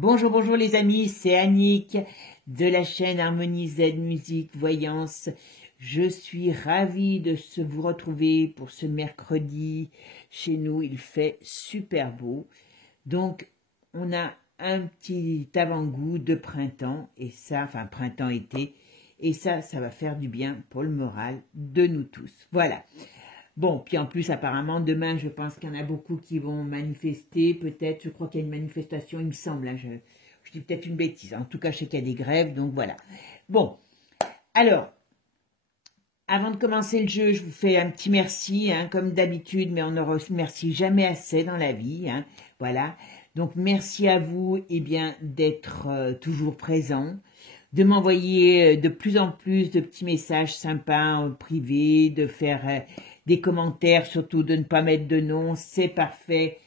Bonjour, bonjour les amis, c'est Annick de la chaîne Harmonie Z Musique Voyance. Je suis ravie de vous retrouver pour ce mercredi. Chez nous, il fait super beau. Donc, on a un petit avant-goût de printemps, et ça, enfin printemps-été, et ça va faire du bien pour le moral de nous tous. Voilà. Bon, puis en plus, apparemment, demain, je pense qu'il y en a beaucoup qui vont manifester. Peut-être, je crois qu'il y a une manifestation, il me semble. Hein, je dis peut-être une bêtise. En tout cas, je sais qu'il y a des grèves, donc voilà. Bon, alors, avant de commencer le jeu, je vous fais un petit merci, hein, comme d'habitude, mais on ne remercie jamais assez dans la vie. Hein, voilà. Donc, merci à vous d'être toujours présents, de m'envoyer de plus en plus de petits messages sympas en privé, de faire des commentaires, surtout de ne pas mettre de nom, c'est parfait.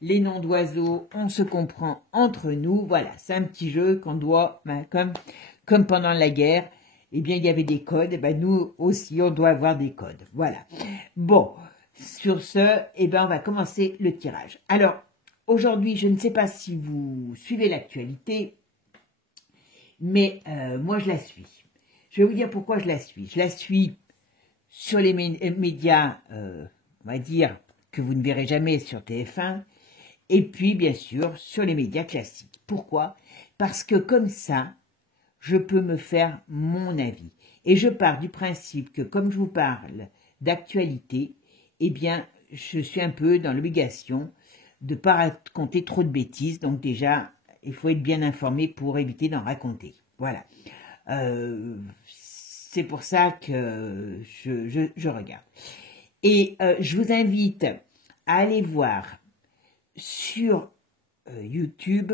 Les noms d'oiseaux, on se comprend entre nous. Voilà, c'est un petit jeu qu'on doit, comme pendant la guerre, il y avait des codes, nous aussi, on doit avoir des codes. Voilà. Bon, sur ce, on va commencer le tirage. Alors, aujourd'hui, je ne sais pas si vous suivez l'actualité, mais moi, je la suis. Je vais vous dire pourquoi je la suis. Je la suis sur les médias, on va dire, que vous ne verrez jamais sur TF1, et puis, bien sûr, sur les médias classiques. Pourquoi? Parce que comme ça, je peux me faire mon avis. Et je pars du principe que, comme je vous parle d'actualité, je suis un peu dans l'obligation de ne pas raconter trop de bêtises. Donc déjà, il faut être bien informé pour éviter d'en raconter. Voilà. C'est pour ça que je regarde. Et je vous invite à aller voir sur YouTube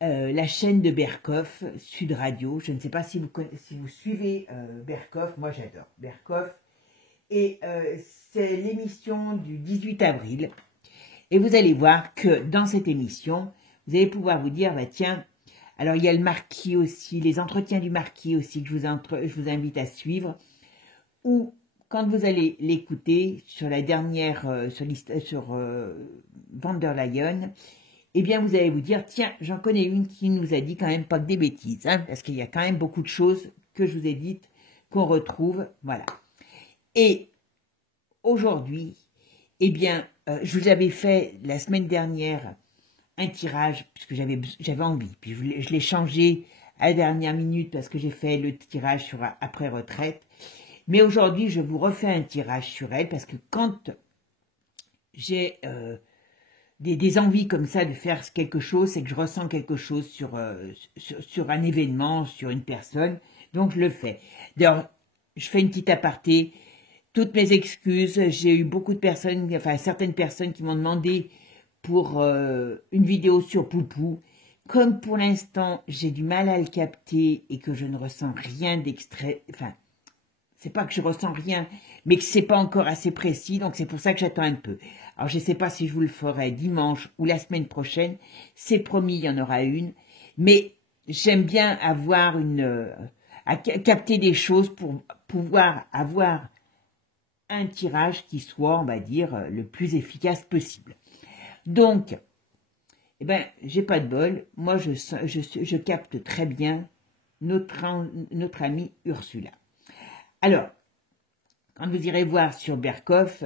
la chaîne de Berkoff, Sud Radio. Je ne sais pas si vous suivez Berkoff. Moi, j'adore Berkoff. Et c'est l'émission du 18 avril. Et vous allez voir que dans cette émission, vous allez pouvoir vous dire, tiens, alors il y a le marquis aussi, les entretiens du marquis aussi que je vous invite à suivre. Ou quand vous allez l'écouter sur la dernière, sur Van der Leyen, vous allez vous dire, tiens, j'en connais une qui nous a dit quand même pas que des bêtises, hein, parce qu'il y a quand même beaucoup de choses que je vous ai dites, qu'on retrouve, voilà. Et aujourd'hui, je vous avais fait la semaine dernière un tirage, puisque j'avais envie, puis je l'ai changé à la dernière minute parce que j'ai fait le tirage sur après retraite. Mais aujourd'hui, je vous refais un tirage sur elle, parce que quand j'ai des envies comme ça de faire quelque chose, c'est que je ressens quelque chose sur un événement, sur une personne, donc je le fais. D'ailleurs, je fais une petite aparté, toutes mes excuses, j'ai eu beaucoup de personnes, enfin certaines personnes qui m'ont demandé pour une vidéo sur Poupou. Comme pour l'instant, j'ai du mal à le capter et que je ne ressens rien d'extrait, enfin, c'est pas que je ressens rien, mais que c'est pas encore assez précis, donc c'est pour ça que j'attends un peu. Alors je sais pas si je vous le ferai dimanche ou la semaine prochaine, c'est promis, il y en aura une, mais j'aime bien avoir à capter des choses pour pouvoir avoir un tirage qui soit, on va dire, le plus efficace possible. Donc, j'ai pas de bol, moi je capte très bien notre amie Ursula. Alors, quand vous irez voir sur Berkoff,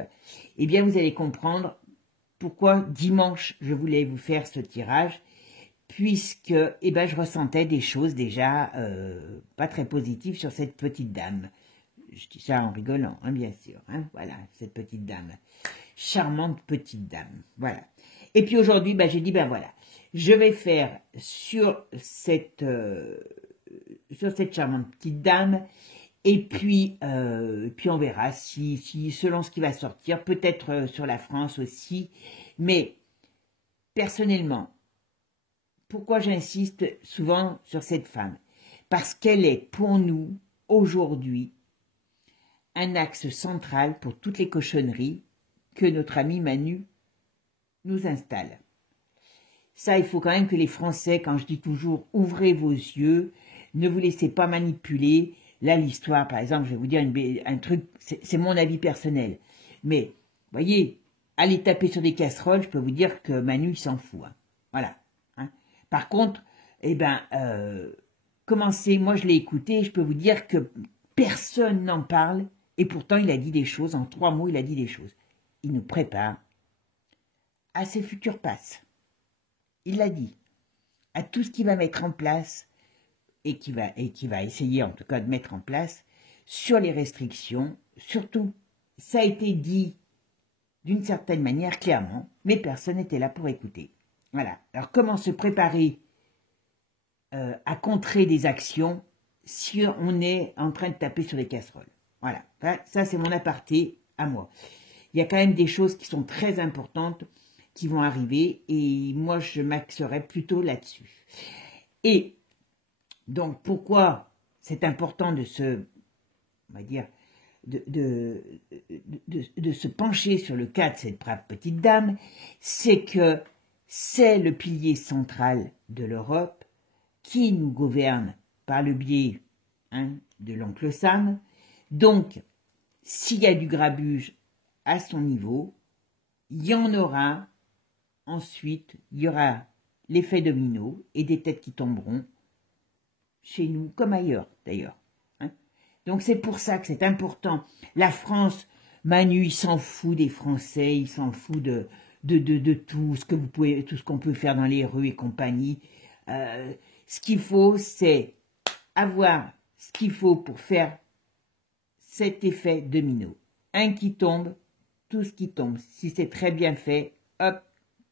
vous allez comprendre pourquoi dimanche je voulais vous faire ce tirage, puisque je ressentais des choses déjà pas très positives sur cette petite dame. Je dis ça en rigolant, hein, bien sûr. Hein, voilà, cette petite dame. Charmante petite dame. Voilà. Et puis aujourd'hui, j'ai dit, voilà, je vais faire sur cette charmante petite dame. Et puis on verra si selon ce qui va sortir, peut-être sur la France aussi. Mais personnellement, pourquoi j'insiste souvent sur cette femme? Parce qu'elle est pour nous, aujourd'hui, un axe central pour toutes les cochonneries que notre ami Manu nous installe. Ça, il faut quand même que les Français, quand je dis toujours, ouvrez vos yeux, ne vous laissez pas manipuler. Là, l'histoire, par exemple, je vais vous dire un truc, c'est mon avis personnel. Mais, voyez, aller taper sur des casseroles, je peux vous dire que Manu, il s'en fout. Hein. Voilà. Hein. Par contre, eh ben, commencez, moi je l'ai écouté, je peux vous dire que personne n'en parle, et pourtant il a dit des choses, en 3 mots il a dit des choses. Il nous prépare à ses futurs passes. Il l'a dit, à tout ce qu'il va mettre en place, et qui va essayer en tout cas de mettre en place, sur les restrictions, surtout, ça a été dit d'une certaine manière, clairement, mais personne n'était là pour écouter. Voilà. Alors, comment se préparer à contrer des actions si on est en train de taper sur les casseroles? Voilà. Ça, c'est mon aparté à moi. Il y a quand même des choses qui sont très importantes qui vont arriver et moi, je m'axerai plutôt là-dessus. Et donc, pourquoi c'est important de se, on va dire, de se pencher sur le cas de cette brave petite dame, c'est que c'est le pilier central de l'Europe qui nous gouverne par le biais de l'oncle Sam. Donc, s'il y a du grabuge à son niveau, il y en aura ensuite, il y aura l'effet domino et des têtes qui tomberont chez nous comme ailleurs d'ailleurs. Donc c'est pour ça que c'est important. La France, Manu, il s'en fout des Français, il s'en fout de tout ce que vous pouvez, tout ce qu'on peut faire dans les rues et compagnie. Ce qu'il faut, c'est avoir ce qu'il faut pour faire cet effet domino. Un qui tombe, tout ce qui tombe. Si c'est très bien fait, hop,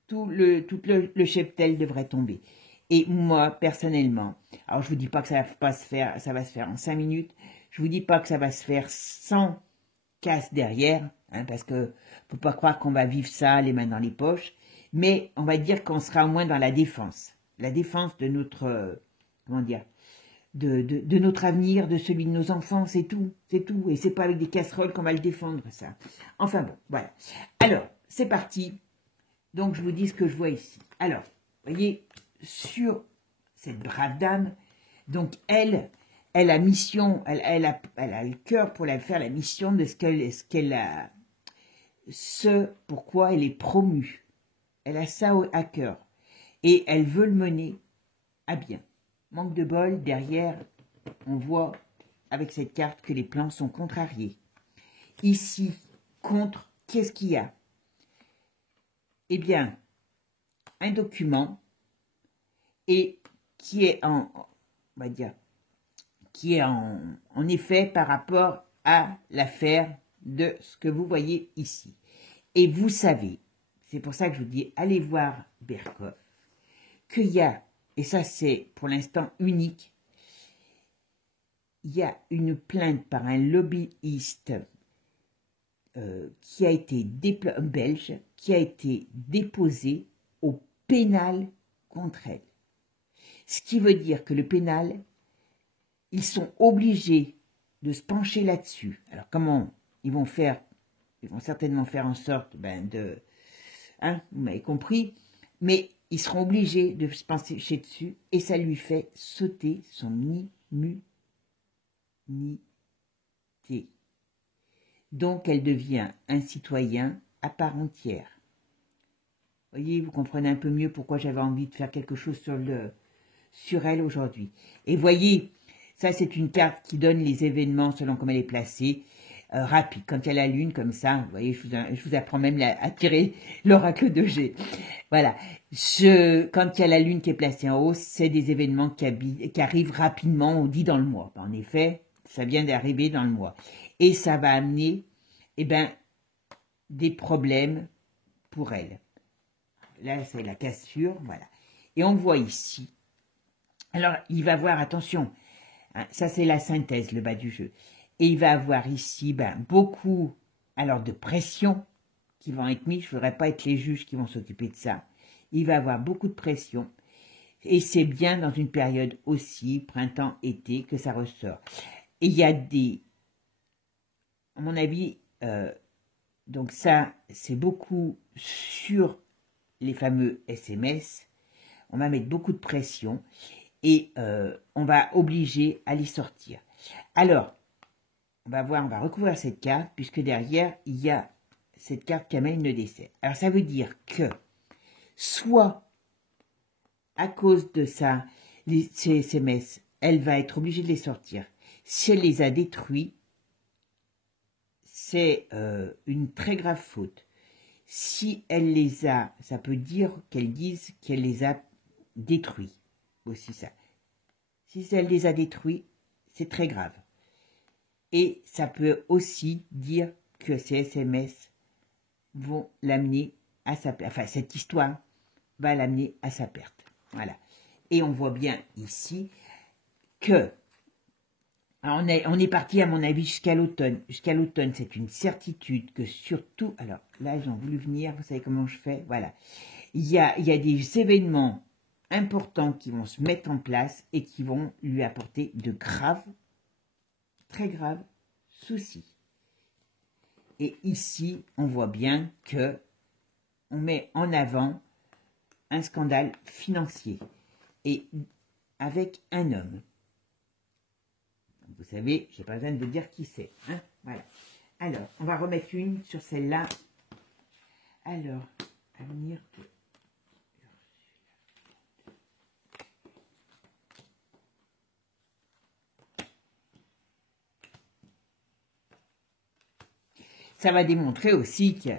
tout le cheptel devrait tomber. Et moi, personnellement, alors je vous dis pas que ça va se faire en 5 minutes, je vous dis pas que ça va se faire sans casse derrière, parce que faut pas croire qu'on va vivre ça les mains dans les poches, mais on va dire qu'on sera au moins dans la défense de notre, comment dire, de notre avenir, de celui de nos enfants, c'est tout, et c'est pas avec des casseroles qu'on va le défendre, ça. Enfin bon, voilà. Alors, c'est parti. Donc, je vous dis ce que je vois ici. Alors, vous voyez, sur cette brave dame, donc elle a mission, elle a le cœur pour faire la mission de ce pourquoi elle est promue. Elle a ça à cœur. Et elle veut le mener à bien. Manque de bol, derrière, on voit avec cette carte que les plans sont contrariés. Ici, contre, qu'est-ce qu'il y a? Eh bien, un document et qui est on va dire, qui est en effet par rapport à l'affaire de ce que vous voyez ici. Et vous savez, c'est pour ça que je vous dis, allez voir Berkoff, qu'il y a, et ça c'est pour l'instant unique, il y a une plainte par un lobbyiste qui a été belge, qui a été déposée au pénal contre elle. Ce qui veut dire que le pénal, ils sont obligés de se pencher là-dessus. Alors comment ils vont faire? Ils vont certainement faire en sorte vous m'avez compris, mais ils seront obligés de se pencher dessus et ça lui fait sauter son immunité. Donc elle devient un citoyen à part entière. Voyez, vous comprenez un peu mieux pourquoi j'avais envie de faire quelque chose sur elle aujourd'hui. Et voyez, ça c'est une carte qui donne les événements selon comment elle est placée, rapide. Quand il y a la lune comme ça, vous voyez, je vous apprends même à tirer l'oracle de G. Voilà. Quand il y a la lune qui est placée en haut, c'est des événements qui arrivent rapidement, on dit dans le mois. En effet, ça vient d'arriver dans le mois. Et ça va amener, des problèmes pour elle. Là, c'est la cassure, voilà. Et on voit ici. Alors, il va voir, attention, ça c'est la synthèse, le bas du jeu. Et il va avoir ici beaucoup de pression qui vont être mises. Je ne voudrais pas être les juges qui vont s'occuper de ça. Il va avoir beaucoup de pression. Et c'est bien dans une période aussi, printemps-été, que ça ressort. Et il y a à mon avis, donc ça, c'est beaucoup sur les fameux SMS. On va mettre beaucoup de pression. Et on va obliger à les sortir. Alors, on va recouvrir cette carte, puisque derrière, il y a cette carte qui amène le décès. Alors, ça veut dire que, soit à cause de ça, ces SMS, elle va être obligée de les sortir. Si elle les a détruits, c'est une très grave faute. Si elle les a, ça peut dire qu'elle dise qu'elle les a détruits. Aussi ça. Si elle les a détruits, c'est très grave. Et ça peut aussi dire que ces SMS vont l'amener à sa perte. Enfin, cette histoire va l'amener à sa perte. Voilà. Et on voit bien ici que on est parti, à mon avis, jusqu'à l'automne. Jusqu'à l'automne, c'est une certitude que surtout... Alors, là, j'ai voulu venir, vous savez comment je fais. Voilà. Il y a des événements importants qui vont se mettre en place et qui vont lui apporter de graves, très graves soucis. Et ici, on voit bien que on met en avant un scandale financier et avec un homme. Vous savez, je n'ai pas besoin de dire qui c'est. Hein, voilà. Alors, on va remettre une sur celle-là. Alors, avenir de... Ça va démontrer aussi que...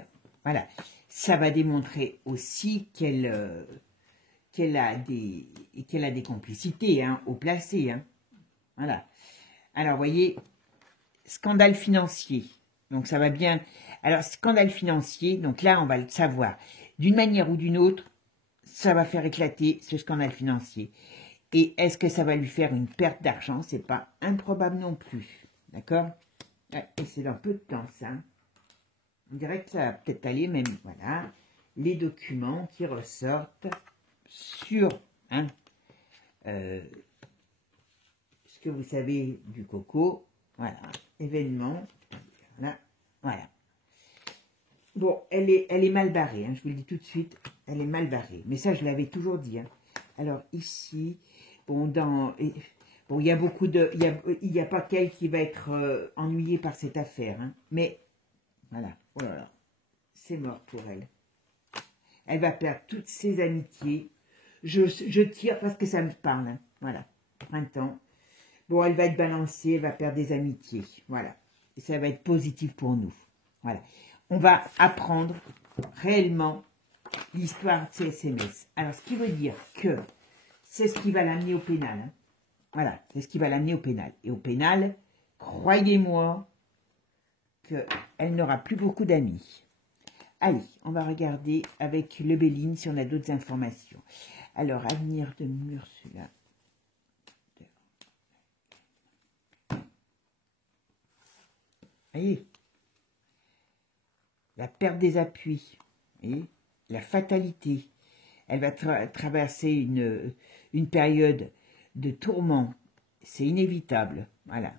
Voilà. Ça va démontrer aussi qu'elle a des complicités hein, au placé. Hein. Voilà. Alors, vous voyez, scandale financier. Donc, ça va bien. Alors, scandale financier, donc là, on va le savoir. D'une manière ou d'une autre, ça va faire éclater ce scandale financier. Et est-ce que ça va lui faire une perte d'argent? C'est pas improbable non plus. D'accord? Et c'est dans peu de temps, ça. On dirait que ça va peut-être aller même, voilà, les documents qui ressortent sur hein, ce que vous savez du coco. Voilà, événement. Voilà, voilà. Bon, elle est mal barrée, hein, je vous le dis tout de suite, elle est mal barrée. Mais ça, je l'avais toujours dit. Hein. Alors, ici, bon, il y a beaucoup de... Il n'y a pas qu'elle qui va être ennuyée par cette affaire. Hein, mais, voilà, oh là là, c'est mort pour elle. Elle va perdre toutes ses amitiés. Je tire parce que ça me parle. Hein. Voilà, printemps. Bon, elle va être balancée, elle va perdre des amitiés. Voilà. Et ça va être positif pour nous. Voilà. On va apprendre réellement l'histoire de ces SMS. Alors, ce qui veut dire que c'est ce qui va l'amener au pénal. Hein. Voilà, c'est ce qui va l'amener au pénal. Et au pénal, croyez-moi qu'elle n'aura plus beaucoup d'amis. Allez, on va regarder avec le Béline si on a d'autres informations. Alors, avenir de Ursula. Voyez, la perte des appuis, voyez, la fatalité. Elle va traverser une période de tourment. C'est inévitable. Voilà.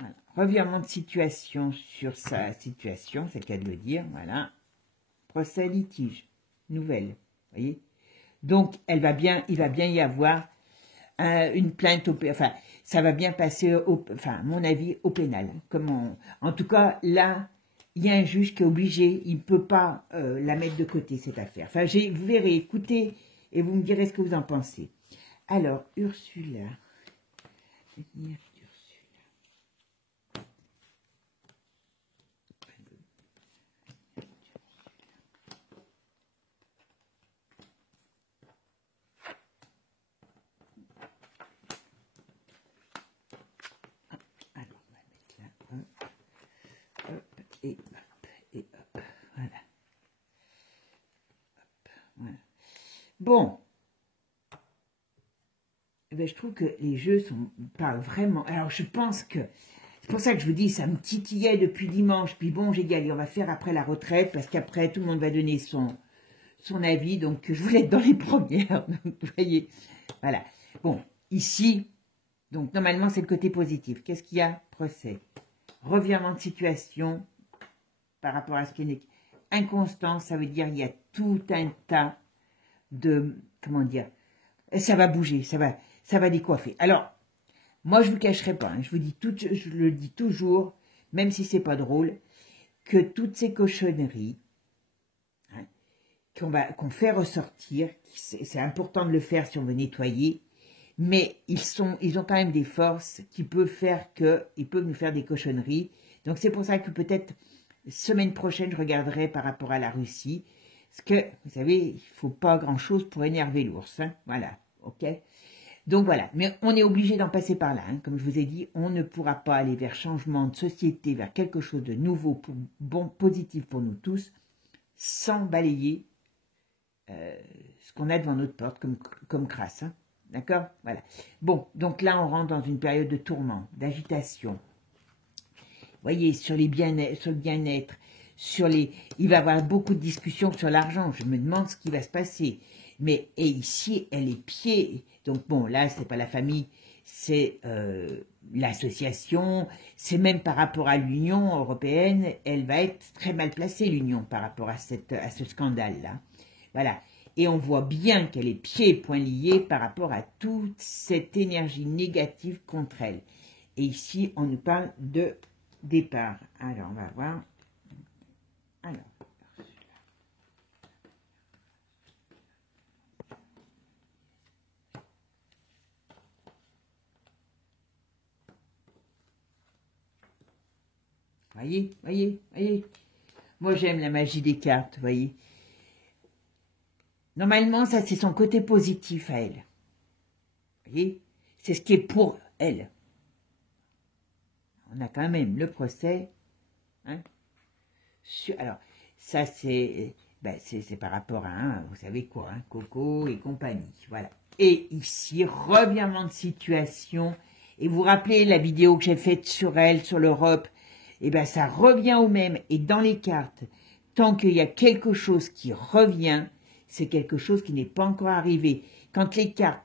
Voilà. Revirement de situation sur sa situation, c'est le cas de le dire. Voilà. Procès litige. Nouvelle. Voyez. Donc, il va bien y avoir une plainte enfin, ça va bien passer à mon avis, au pénal. En tout cas, là, il y a un juge qui est obligé, il ne peut pas la mettre de côté, cette affaire. Enfin, vous verrez, écoutez, et vous me direz ce que vous en pensez. Alors, Ursula. Bon, je trouve que les jeux parlent vraiment. Alors, je pense que c'est pour ça que je vous dis, ça me titillait depuis dimanche. Puis bon, j'ai dit, allez, on va faire après la retraite, parce qu'après, tout le monde va donner son avis. Donc, je voulais être dans les premières. Donc, vous voyez, voilà. Bon, ici, donc, normalement, c'est le côté positif. Qu'est-ce qu'il y a? Procès. Revirement de situation par rapport à ce qui est inconstance. Ça veut dire qu'il y a tout un tas de, comment dire, ça va bouger, ça va décoiffer. Alors, moi, je ne vous cacherai pas, hein, je le dis toujours, même si c'est pas drôle, que toutes ces cochonneries, hein, qu'on fait ressortir. C'est important de le faire si on veut nettoyer, mais ils ont quand même des forces qui peuvent faire ils peuvent nous faire des cochonneries. Donc c'est pour ça que peut-être semaine prochaine je regarderai par rapport à la Russie, parce que vous savez, il faut pas grand-chose pour énerver l'ours, hein. Voilà, ok. Donc voilà, mais on est obligé d'en passer par là, hein. Comme je vous ai dit, on ne pourra pas aller vers changement de société, vers quelque chose de nouveau, bon, positif pour nous tous, sans balayer ce qu'on a devant notre porte comme crasse, hein. D'accord? Voilà. Bon, donc là, on rentre dans une période de tourment, d'agitation. Vous voyez, sur le bien-être, il va y avoir beaucoup de discussions sur l'argent. Je me demande ce qui va se passer. Mais, et ici, elle est pied. Donc bon, là, c'est pas la famille, c'est l'association. C'est même par rapport à l'Union européenne, elle va être très mal placée, l'Union, par rapport à ce scandale-là. Voilà. Et on voit bien qu'elle est pieds et poings liés par rapport à toute cette énergie négative contre elle. Et ici, on nous parle de départ. Alors, on va voir. Alors. Voyez, voyez, voyez. Moi, j'aime la magie des cartes, voyez. Normalement, ça, c'est son côté positif à elle. Vous voyez, c'est ce qui est pour elle. On a quand même le procès. Hein, alors, ça, c'est par rapport à, vous savez quoi, hein, Coco et compagnie. Voilà. Et ici, revirement de situation. Et vous vous rappelez la vidéo que j'ai faite sur elle, sur l'Europe. Eh bien, ça revient au même. Et dans les cartes, tant qu'il y a quelque chose qui revient, c'est quelque chose qui n'est pas encore arrivé. Quand les cartes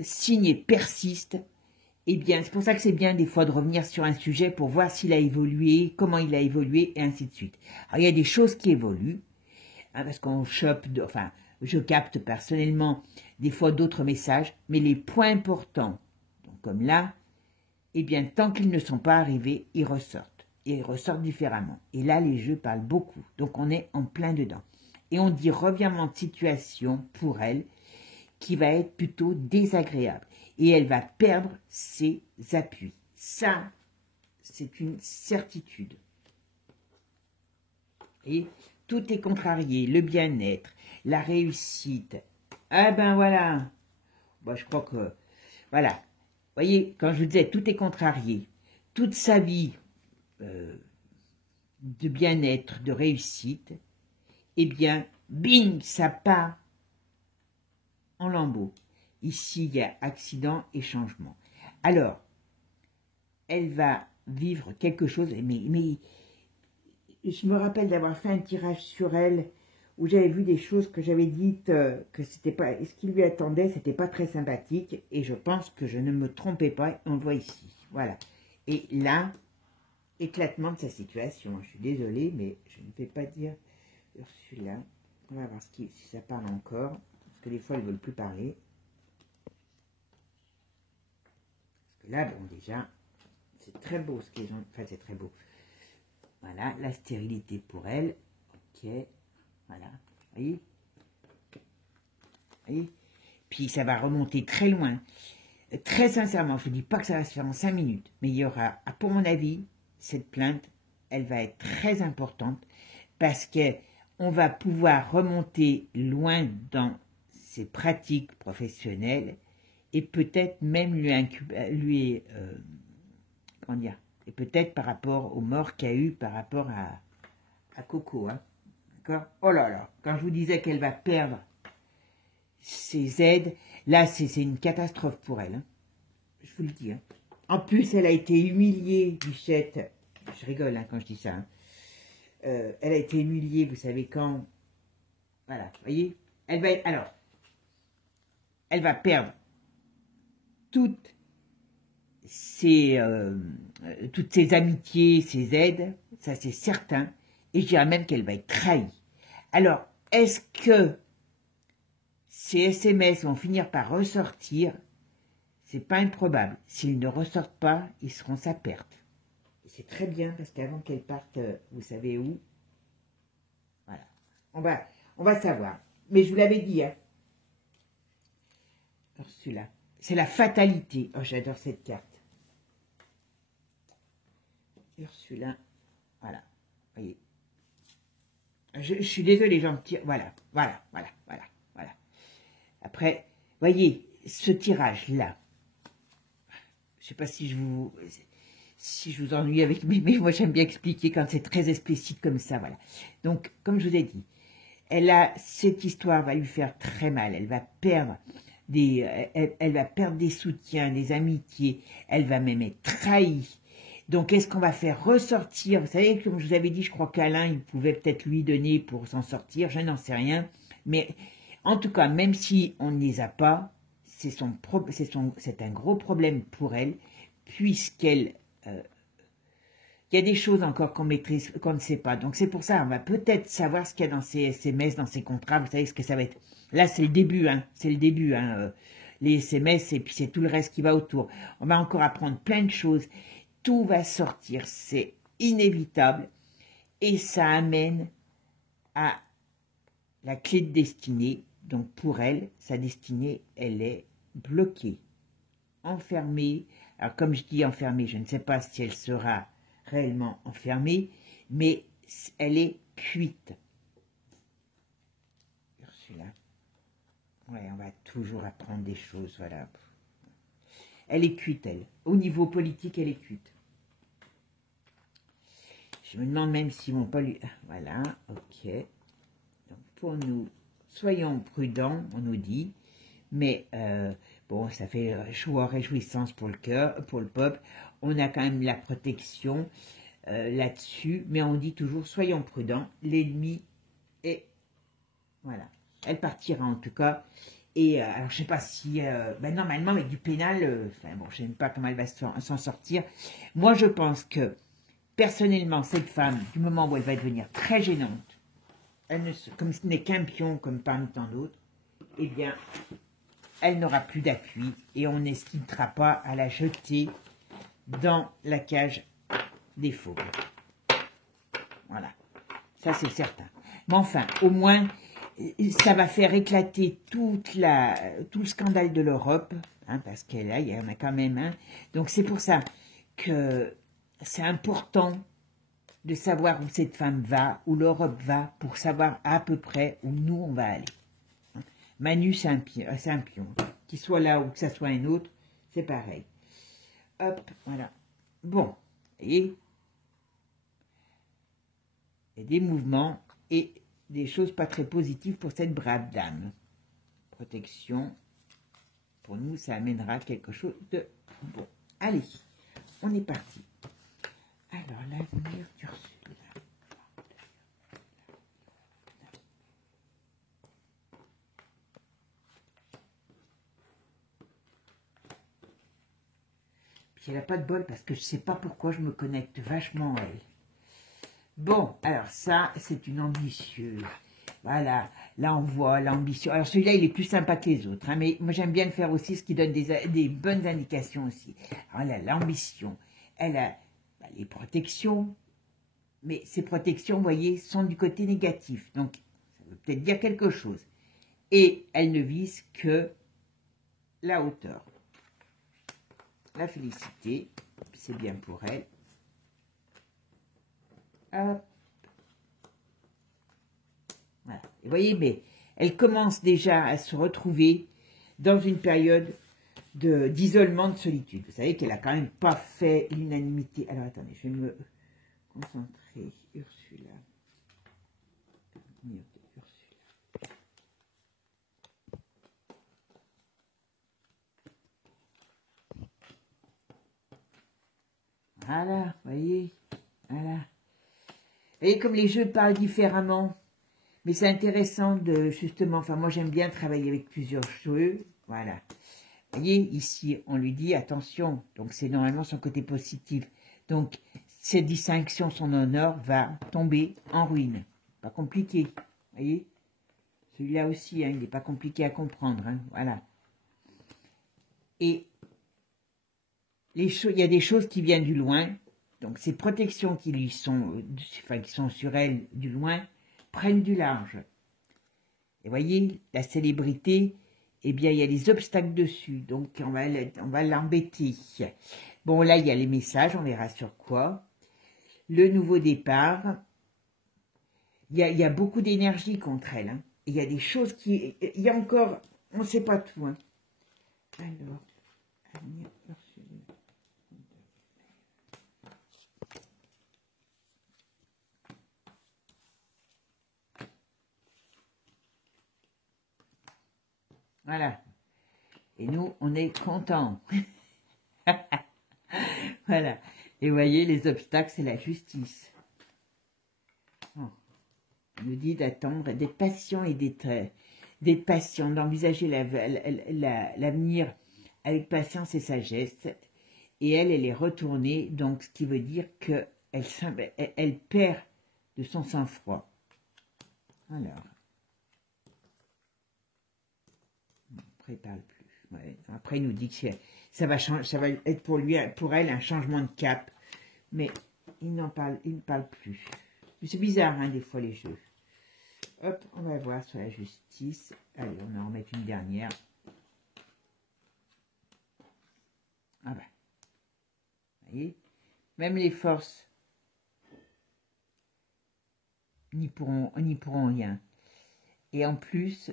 signées persistent, eh bien, c'est pour ça que c'est bien des fois de revenir sur un sujet pour voir s'il a évolué, comment il a évolué, et ainsi de suite. Alors, il y a des choses qui évoluent, hein, parce qu'on chope, enfin, je capte personnellement des fois d'autres messages, mais les points importants, donc comme là, eh bien, tant qu'ils ne sont pas arrivés, ils ressortent. Et ils ressortent différemment. Et là, les jeux parlent beaucoup. Donc, on est en plein dedans. Et on dit revirement de situation pour elle, qui va être plutôt désagréable. Et elle va perdre ses appuis. Ça, c'est une certitude. Et tout est contrarié. Le bien-être, la réussite. Ah ben voilà. Bon, je crois que... Voilà. Vous voyez, quand je vous disais, tout est contrarié. Toute sa vie de bien-être, de réussite, eh bien, bing, ça part en lambeaux. Ici, il y a accident et changement. Alors, elle va vivre quelque chose, mais je me rappelle d'avoir fait un tirage sur elle où j'avais vu des choses que j'avais dites que c'était pas, ce qui lui attendait, c'était pas très sympathique, et je pense que je ne me trompais pas, on le voit ici, voilà. Et là, éclatement de sa situation, je suis désolée, mais je ne vais pas dire Ursula, on va voir si ça parle encore, parce que des fois, elles ne veulent plus parler. Parce que là, bon, déjà, c'est très beau ce qu'ils ont, enfin, c'est très beau. Voilà, la stérilité pour elle, ok, voilà, vous voyez, puis ça va remonter très loin. Très sincèrement, je ne dis pas que ça va se faire en 5 minutes, mais il y aura, pour mon avis, cette plainte, elle va être très importante parce qu'on va pouvoir remonter loin dans ses pratiques professionnelles et peut-être même comment dire, et peut-être par rapport aux morts qu'il y a eu par rapport à Coco, hein, d'accord. Oh là là, quand je vous disais qu'elle va perdre ses aides, là c'est une catastrophe pour elle, hein. Je vous le dis, hein. En plus, elle a été humiliée, Bichette. Je rigole, hein, quand je dis ça, hein. Elle a été humiliée, vous savez quand. Voilà, vous voyez. Alors, elle va perdre toutes ses amitiés, ses aides, ça c'est certain. Et je dirais même qu'elle va être trahie. Alors, est-ce que ces SMS vont finir par ressortir? C'est pas improbable. S'ils ne ressortent pas, ils seront sa perte. Et c'est très bien parce qu'avant qu'elle parte, vous savez où? Voilà. On va savoir. Mais je vous l'avais dit, hein. Ursula. C'est la fatalité. Oh, j'adore cette carte. Ursula. Voilà. Vous voyez. Je suis désolée, j'en tire. Voilà. Après, voyez, ce tirage-là. Je sais pas si je vous ennuie avec mais moi j'aime bien expliquer quand c'est très explicite comme ça, voilà. Donc, comme je vous ai dit, cette histoire va lui faire très mal. Elle va perdre elle va perdre des soutiens, des amitiés. Elle va même être trahie. Donc, est-ce qu'on va faire ressortir? Vous savez, comme je vous avais dit, je crois qu'Alain, il pouvait peut-être lui donner pour s'en sortir. Je n'en sais rien. Mais, en tout cas, même si on ne les a pas, c'est un gros problème pour elle, puisqu'elle... il y a des choses encore qu'on maîtrise, qu'on ne sait pas. Donc, c'est pour ça, on va peut-être savoir ce qu'il y a dans ces SMS, dans ces contrats. Vous savez ce que ça va être. Là, c'est le début, hein. C'est le début, hein. Les SMS, et puis c'est tout le reste qui va autour. On va encore apprendre plein de choses. Tout va sortir, c'est inévitable. Et ça amène à la clé de destinée. Donc, pour elle, sa destinée, elle est bloquée, enfermée. Alors, comme je dis enfermée, je ne sais pas si elle sera réellement enfermée, mais elle est cuite. Ursula. Ouais, on va toujours apprendre des choses, voilà. Elle est cuite, elle. Au niveau politique, elle est cuite. Je me demande même si mon pas lui... Voilà, ok. Donc, pour nous, soyons prudents, on nous dit. Mais, bon, ça fait joie, réjouissance pour le cœur, pour le peuple. On a quand même la protection là-dessus. Mais on dit toujours, soyons prudents. L'ennemi est... Voilà. Elle partira en tout cas. Et alors, je sais pas si... normalement, avec du pénal, enfin bon, je ne sais pas comment elle va s'en sortir. Moi, je pense que, personnellement, cette femme, du moment où elle va devenir très gênante, comme ce n'est qu'un pion, comme parmi tant d'autres, eh bien, elle n'aura plus d'appui et on n'hésitera pas à la jeter dans la cage des fauves. Voilà, ça c'est certain. Mais enfin, au moins, ça va faire éclater tout le scandale de l'Europe, hein, parce qu'il y en a quand même un. Donc c'est pour ça que c'est important de savoir où cette femme va, où l'Europe va, pour savoir à peu près où nous on va aller. Manu, c'est un pion. Qu'il soit là ou que ça soit un autre, c'est pareil. Hop, voilà. Bon, et il y a des mouvements et des choses pas très positives pour cette brave dame. Protection, pour nous, ça amènera quelque chose de bon. Allez, on est parti. Alors, l'avenir d'Ursula. Elle n'a pas de bol parce que je ne sais pas pourquoi je me connecte vachement à elle. Bon, alors ça, c'est une ambitieuse. Voilà, là on voit l'ambition. Alors celui-là, il est plus sympa que les autres, hein, mais moi j'aime bien le faire aussi, ce qui donne des bonnes indications aussi. Alors là, l'ambition, elle a les protections, mais ces protections, vous voyez, sont du côté négatif. Donc, ça veut peut-être dire quelque chose. Et elle ne vise que la hauteur. La félicité, c'est bien pour elle. Hop. Voilà. Et vous voyez, mais elle commence déjà à se retrouver dans une période d'isolement, de solitude. Vous savez qu'elle a quand même pas fait l'unanimité. Alors attendez, je vais me concentrer. Ursula. Voilà, vous voyez, voilà. Et comme les jeux parlent différemment, mais c'est intéressant de, justement, enfin moi j'aime bien travailler avec plusieurs jeux, voilà. Vous voyez, ici, on lui dit, attention, donc c'est normalement son côté positif. Donc, cette distinction, son honneur, va tomber en ruine. Pas compliqué, vous voyez. Celui-là aussi, hein, il n'est pas compliqué à comprendre, hein, voilà. Et il y a des choses qui viennent du loin, donc ces protections qui lui sont, qui sont sur elle du loin, prennent du large. Et voyez, la célébrité, eh bien, il y a des obstacles dessus, donc on va l'embêter. Bon, là, il y a les messages, on verra sur quoi. Le nouveau départ. Il y a beaucoup d'énergie contre elle. Hein. Il y a des choses qui... Il y a encore... On ne sait pas tout. Hein. Alors, voilà. Et nous, on est contents. Voilà. Et voyez, les obstacles, c'est la justice. Oh. On nous dit d'attendre, d'être patient et d'être patient, d'envisager l'avenir avec patience et sagesse. Et elle est retournée, donc ce qui veut dire qu'elle perd de son sang-froid. Alors. Après, il parle plus. Ouais. Après, il nous dit que ça va être pour elle un changement de cap. Mais il ne parle plus. C'est bizarre, hein, des fois, les jeux. Hop, on va voir sur la justice. Allez, on va en mettre une dernière. Ah ben. Vous voyez, même les forces n'y pourront rien. Et en plus,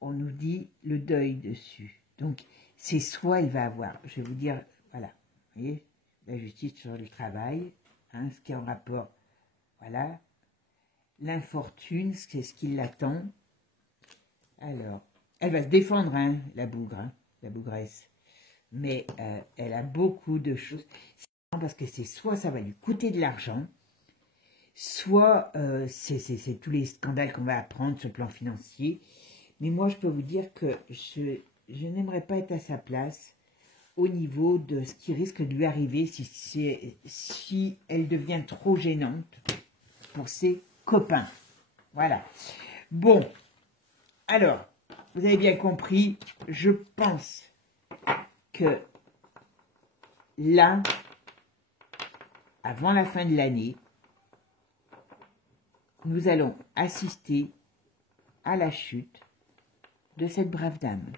on nous dit le deuil dessus. Donc, c'est soit elle va avoir, je vais vous dire, voilà, vous voyez, la justice sur le travail, hein, ce qui est en rapport, voilà, l'infortune, c'est ce qui l'attend. Alors, elle va se défendre, hein, la bougre, hein, la bougresse, mais elle a beaucoup de choses, parce que c'est soit ça va lui coûter de l'argent, soit c'est tous les scandales qu'on va apprendre sur le plan financier. Mais moi, je peux vous dire que je n'aimerais pas être à sa place au niveau de ce qui risque de lui arriver si elle devient trop gênante pour ses copains. Voilà. Bon, alors, vous avez bien compris, je pense que là, avant la fin de l'année, nous allons assister à la chute de cette brave dame.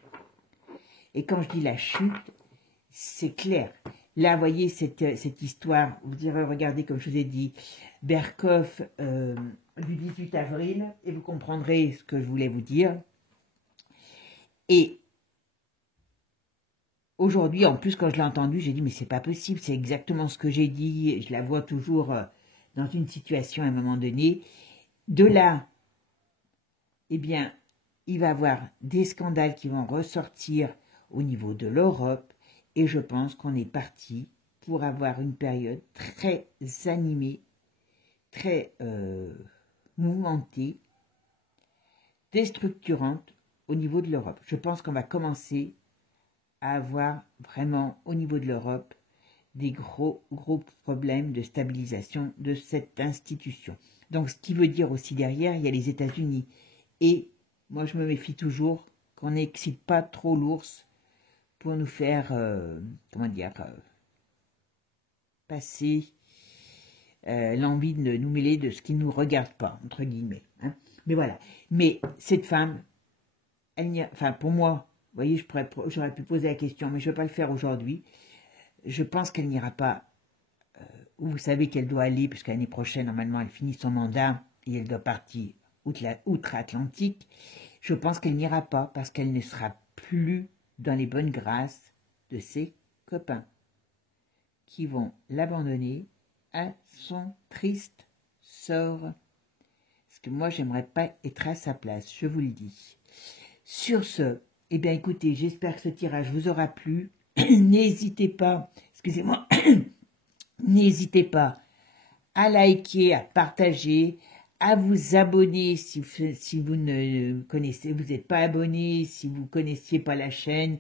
Et quand je dis la chute, c'est clair. Là, vous voyez cette histoire, vous direz, regardez, comme je vous ai dit, Berkoff du 18 avril, et vous comprendrez ce que je voulais vous dire. Et aujourd'hui, en plus, quand je l'ai entendu, j'ai dit, mais c'est pas possible, c'est exactement ce que j'ai dit, je la vois toujours dans une situation à un moment donné. De là, eh bien, il va y avoir des scandales qui vont ressortir au niveau de l'Europe, et je pense qu'on est parti pour avoir une période très animée, très mouvementée, déstructurante au niveau de l'Europe. Je pense qu'on va commencer à avoir vraiment au niveau de l'Europe des gros problèmes de stabilisation de cette institution. Donc, ce qui veut dire aussi derrière, il y a les États-Unis. Et moi, je me méfie toujours qu'on n'excite pas trop l'ours pour nous faire, comment dire, passer l'envie de nous mêler de ce qui ne nous regarde pas, entre guillemets. Hein. Mais voilà. Mais cette femme, enfin, pour moi, vous voyez, j'aurais pu poser la question, mais je ne vais pas le faire aujourd'hui. Je pense qu'elle n'ira pas où vous savez qu'elle doit aller, puisque l'année prochaine, normalement, elle finit son mandat et elle doit partir outre-Atlantique. Je pense qu'elle n'ira pas parce qu'elle ne sera plus dans les bonnes grâces de ses copains qui vont l'abandonner à son triste sort. Parce que moi, j'aimerais pas être à sa place, je vous le dis. Sur ce, eh bien écoutez, j'espère que ce tirage vous aura plu. N'hésitez pas, excusez-moi, n'hésitez pas à liker, à partager, à vous abonner si vous ne connaissez, vous n'êtes pas abonné, si vous ne connaissiez pas la chaîne,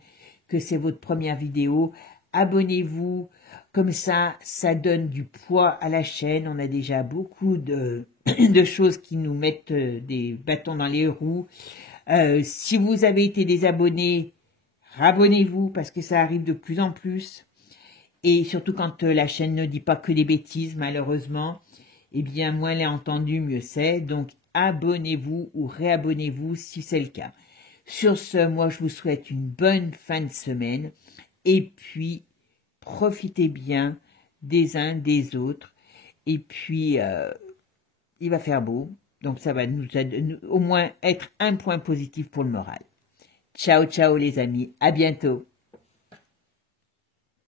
que c'est votre première vidéo, abonnez-vous, comme ça donne du poids à la chaîne. On a déjà beaucoup de choses qui nous mettent des bâtons dans les roues. Si vous avez été désabonné, rabonnez-vous parce que ça arrive de plus en plus. Et surtout quand la chaîne ne dit pas que des bêtises, malheureusement, eh bien, moins elle est entendue, mieux c'est. Donc, abonnez-vous ou réabonnez-vous si c'est le cas. Sur ce, moi je vous souhaite une bonne fin de semaine et puis profitez bien des uns des autres et puis il va faire beau, donc ça va nous au moins être un point positif pour le moral. Ciao ciao les amis, à bientôt.